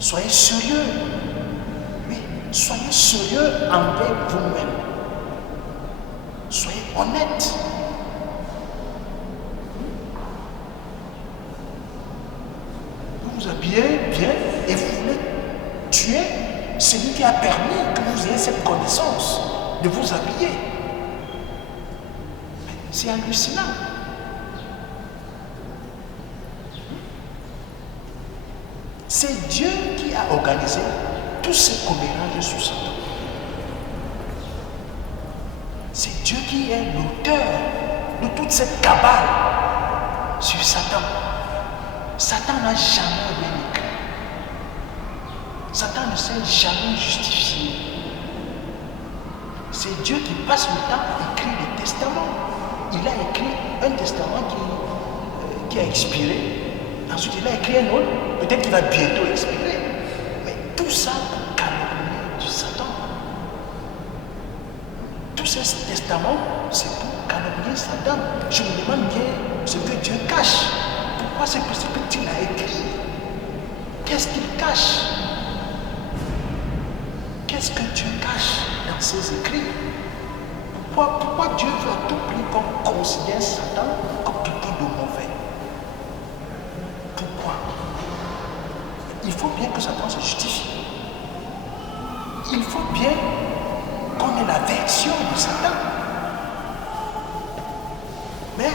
Soyez sérieux. Oui, soyez sérieux envers vous-même. Soyez honnête. Vous vous habillez bien et vous voulez tuer celui qui a permis que vous ayez cette connaissance de vous habiller. C'est hallucinant. C'est Dieu qui a organisé tous ces commérages sous Satan. C'est Dieu qui est l'auteur de toute cette cabale sur Satan. Satan n'a jamais rien écrit. Satan ne s'est jamais justifié. C'est Dieu qui passe le temps à écrire les testaments. Il a écrit un testament qui a expiré. Ensuite, il a écrit un autre. Peut-être qu'il va bientôt expirer. Mais tout ça pour calomnier du Satan. Tous ces testaments, c'est pour calomnier Satan. Je me demande bien ce que Dieu cache. Pourquoi c'est possible qu'il a écrit? Qu'est-ce qu'il cache? Qu'est-ce que Dieu cache dans ses écrits? Pourquoi Dieu veut à tout prix qu'on considère Satan comme quelqu'un de mauvais? Pourquoi? Il faut bien que Satan se justifie. Il faut bien qu'on ait la version de Satan. Mais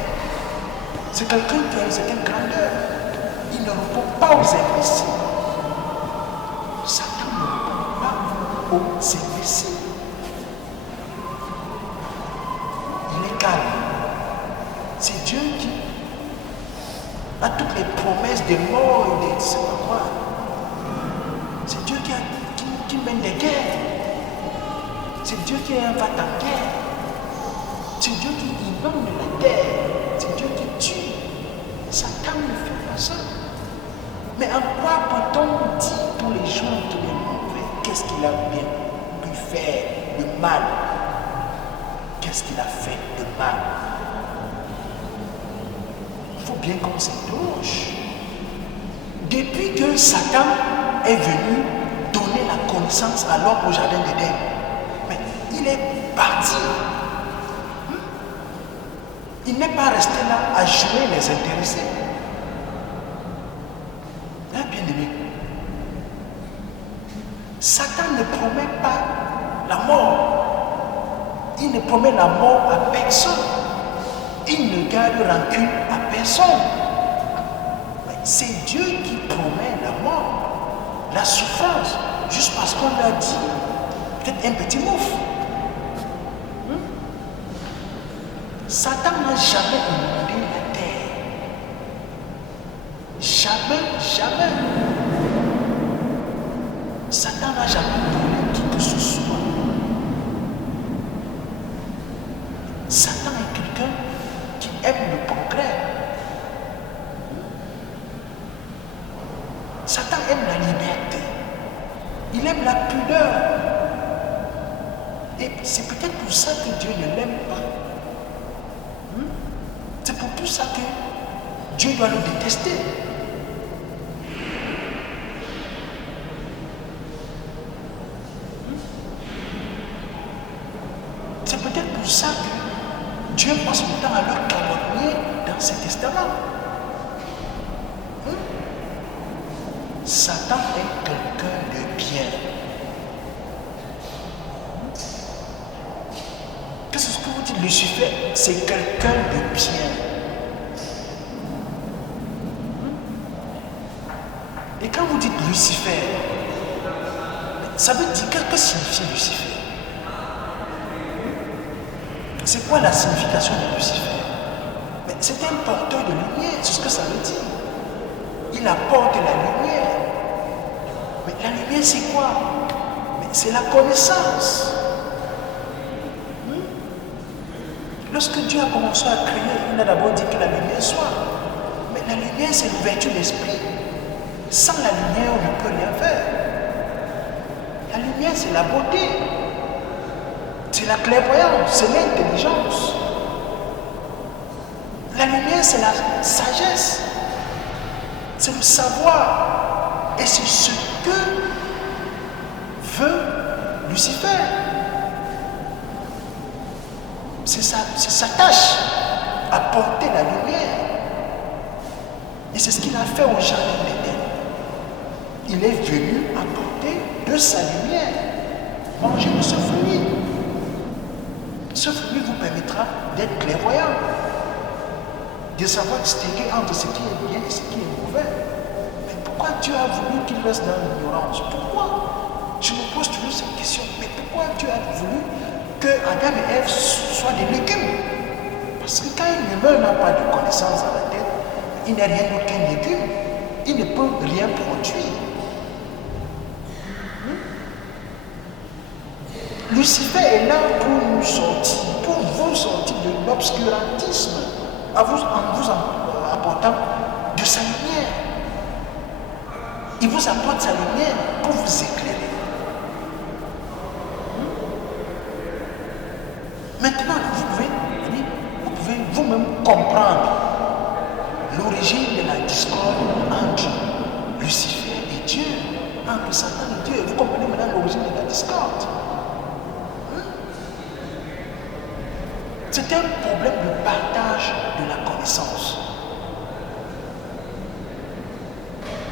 c'est quelqu'un qui a une certaine grandeur. Il ne répond pas aux imbéciles. Satan ne répond pas aux imbéciles. Il est calme. C'est Dieu qui a toutes les promesses des morts et des je sais pas quoi. C'est Dieu qui mène des guerres. C'est Dieu qui est un va-t-en-guerre. C'est Dieu qui inonde la terre. C'est Dieu qui tue. Satan ne fait pas ça. Mais en quoi peut-on dire pour les gens qu'il est mauvais? Qu'est-ce qu'il a bien pu faire de mal? Qu'est-ce qu'il a fait de mal? Il faut bien qu'on s'interroge. Depuis que Satan est venu donner la connaissance à l'homme au jardin d'Éden, mais il est parti. Il n'est pas resté là à jouer les intéressés. Hein, bien aimé. Satan ne promet pas la mort. Il ne promet la mort à personne. Il ne garde rancune à personne. Mais c'est Dieu qui promet la mort, la souffrance, juste parce qu'on lui a dit peut-être un petit mouf. Satan n'a jamais inondé la terre. Jamais. Satan n'a jamais donné qui que ce soit. Satan est quelqu'un qui aime le progrès. Satan aime la liberté. Il aime la pudeur. Et c'est peut-être pour ça que Dieu ne l'aime pas. C'est pour tout ça que Dieu doit le détester. C'est peut-être pour ça que Dieu passe le temps à le calomnier dans ses testaments. Satan est quelqu'un de bien. Qu'est-ce que vous dites, Lucifer? C'est quelqu'un de bien. Et quand vous dites Lucifer, ça veut dire que signifie Lucifer? C'est quoi la signification de Lucifer? Mais c'est un porteur de lumière, c'est ce que ça veut dire. Il apporte la lumière. Mais la lumière, c'est quoi? Mais c'est la connaissance. Lorsque Dieu a commencé à créer, il a d'abord dit que la lumière soit. Mais la lumière, c'est l'ouverture d'esprit. Sans la lumière, on ne peut rien faire. La lumière, c'est la beauté. C'est la clairvoyance, c'est l'intelligence. La lumière, c'est la sagesse. C'est le savoir. Et c'est ce que veut Lucifer. C'est sa tâche, apporter la lumière. Et c'est ce qu'il a fait au jardin d'Éden. Il est venu apporter de sa lumière. Mangez de ce fruit. Ce fruit vous permettra d'être clairvoyant, de savoir distinguer entre ce qui est bien et ce qui est mauvais. Mais pourquoi Dieu a voulu qu'il reste dans l'ignorance? Pourquoi? Je me pose toujours cette question. Mais pourquoi Dieu a voulu que Adam et Ève soient des légumes? Parce que quand un humain n'a pas de connaissance dans la tête, il n'est rien d'autre qu'un légume. Il ne peut rien produire. Lucifer est là pour nous sortir, pour vous sortir de l'obscurantisme, en vous apportant de sa lumière. Il vous apporte sa lumière pour vous éclairer. Maintenant, vous pouvez vous-même comprendre l'origine de la discorde entre Lucifer et Dieu, entre Satan et Dieu. Vous comprenez maintenant l'origine de la discorde. C'est un problème de partage de la connaissance.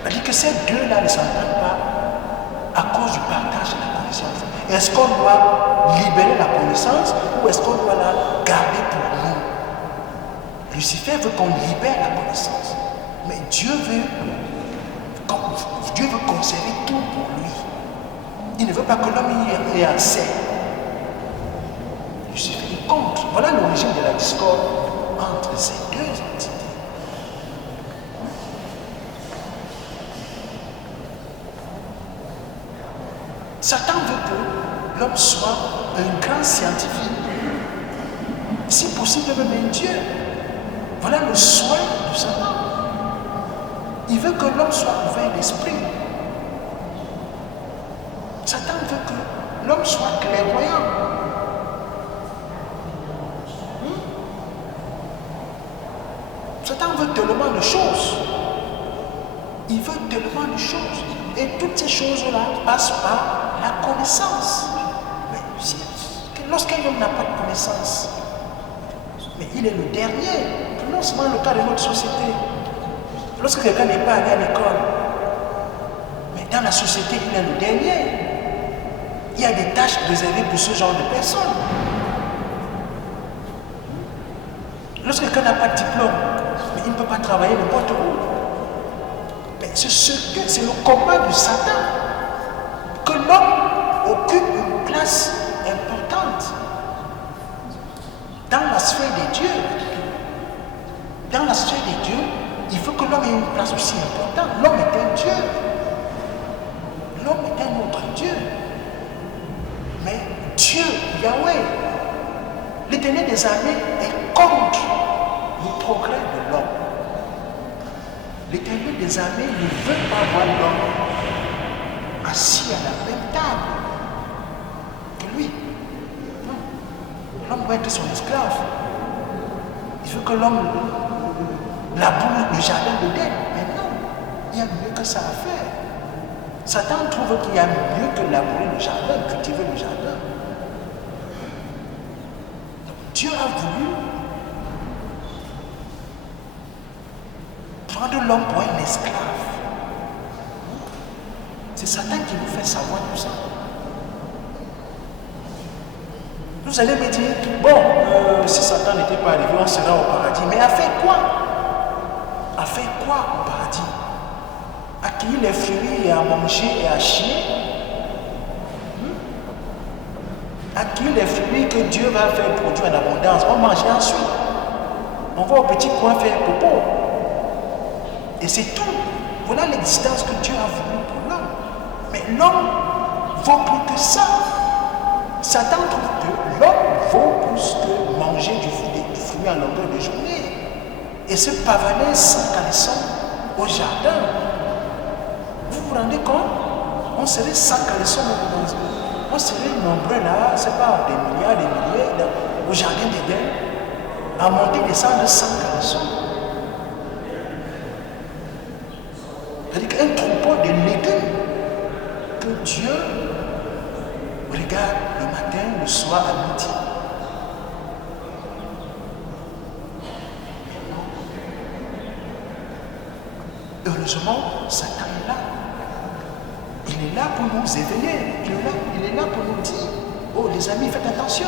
C'est-à-dire que ces deux-là ne s'entendent pas à cause du partage de la connaissance. Est-ce qu'on doit libérer la connaissance ou est-ce qu'on doit la garder pour nous? Lucifer veut qu'on libère la connaissance. Mais Dieu veut conserver tout pour lui. Il ne veut pas que l'homme ait accès. Lucifer est contre. Voilà l'origine de la discorde entre ces deux entités. Satan veut que l'homme soit un grand scientifique, si possible même un Dieu. Voilà le souhait de Satan. Il veut que l'homme soit ouvert d'esprit. Satan veut que l'homme soit clairvoyant. Satan veut tellement de choses. Il veut tellement de choses. Et toutes ces choses-là passent par la connaissance. Mais lorsqu'un homme n'a pas de connaissance, mais il est le dernier. Non seulement le cas de notre société. Lorsque quelqu'un n'est pas allé à l'école, mais dans la société, il est le dernier. Il y a des tâches réservées pour ce genre de personnes. Lorsque quelqu'un n'a pas de diplôme, mais il ne peut pas travailler n'importe où. Mais c'est le combat de Satan. Que l'homme occupe une place importante dans la sphère des dieux. Dans la sphère des dieux, il faut que l'homme ait une place aussi importante. L'homme est un Dieu. L'homme est un autre Dieu. Mais Dieu, Yahweh, l'Éternel des armées est contre le progrès de l'homme. L'Éternel des armées ne veut pas voir l'homme assis à la même table que lui. Non. L'homme doit être son esclave. Il veut que l'homme laboure le jardin d'Éden. Mais non, il y a mieux que ça à faire. Satan trouve qu'il y a mieux que labourer le jardin, cultiver le jardin. Donc, Dieu a voulu prendre l'homme pour un esclave. C'est Satan qui nous fait savoir tout ça. Vous allez me dire, bon, si Satan n'était pas arrivé, on serait au paradis. Mais a fait quoi? A fait quoi au paradis? À cueillir les fruits et à manger et à chier? À cueillir les fruits que Dieu va faire produire en abondance, on mange ensuite. On va au petit coin faire popo. Et c'est tout. Voilà l'existence que Dieu a voulu pour l'homme. Mais l'homme vaut plus que ça. Satan trouve que l'homme vaut plus que manger du fruit en longueur de journée. Et se pavaner sans caleçon au jardin. Vous vous rendez compte? On serait sans caleçon, on serait nombreux là, c'est pas des milliards, des milliers, au jardin d'Éden, à monter et descendre sans caleçon. C'est-à-dire qu'un troupeau de légumes Dieu regarde le matin, le soir, à midi. Heureusement, Satan est là. Il est là pour nous éveiller. Il est là pour nous dire, oh les amis, faites attention.